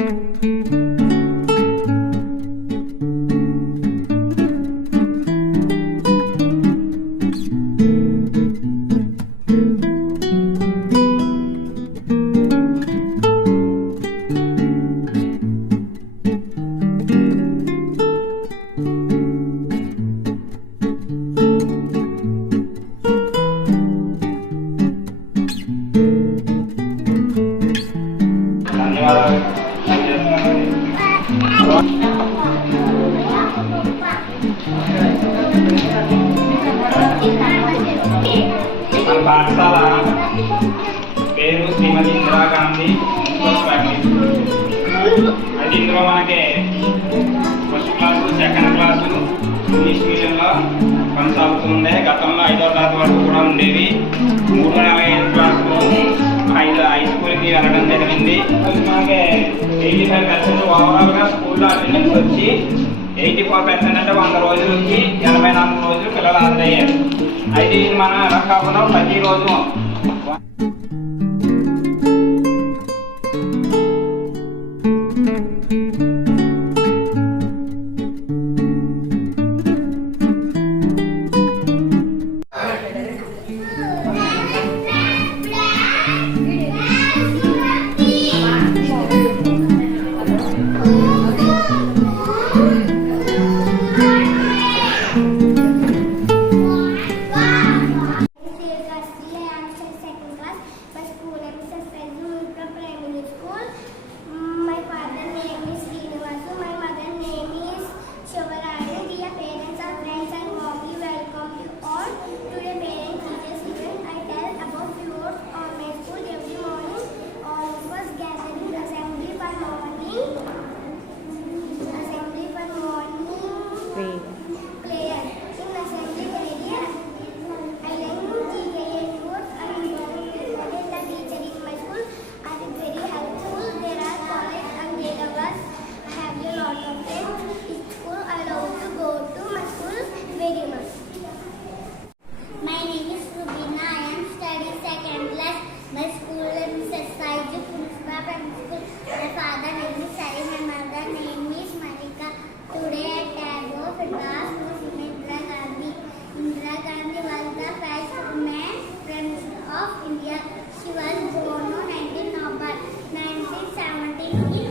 మన పాఠశాల పేరు శ్రీమతి ఇందిరా గాంధీ అది ఇందులో మనకి first class second class English మీడియంలో కొనసాగుతుండే. గతంలో 5వ తరగతి వరకు కూడా ఉండేవి. 345 క్లాసులు హై స్కూల్కి వెళ్ళడం జరిగింది. మనకి 85% ఓవరాల్గా స్కూల్లో అటెండెన్స్ వచ్చి 84% అంటే 100 రోజులకి 84 రోజులు పిల్లలు హాజరయ్యారు. అయితే ఇది మన ఎలా కాకుండా ప్రతిరోజు India. She was born on 19 November 1917 in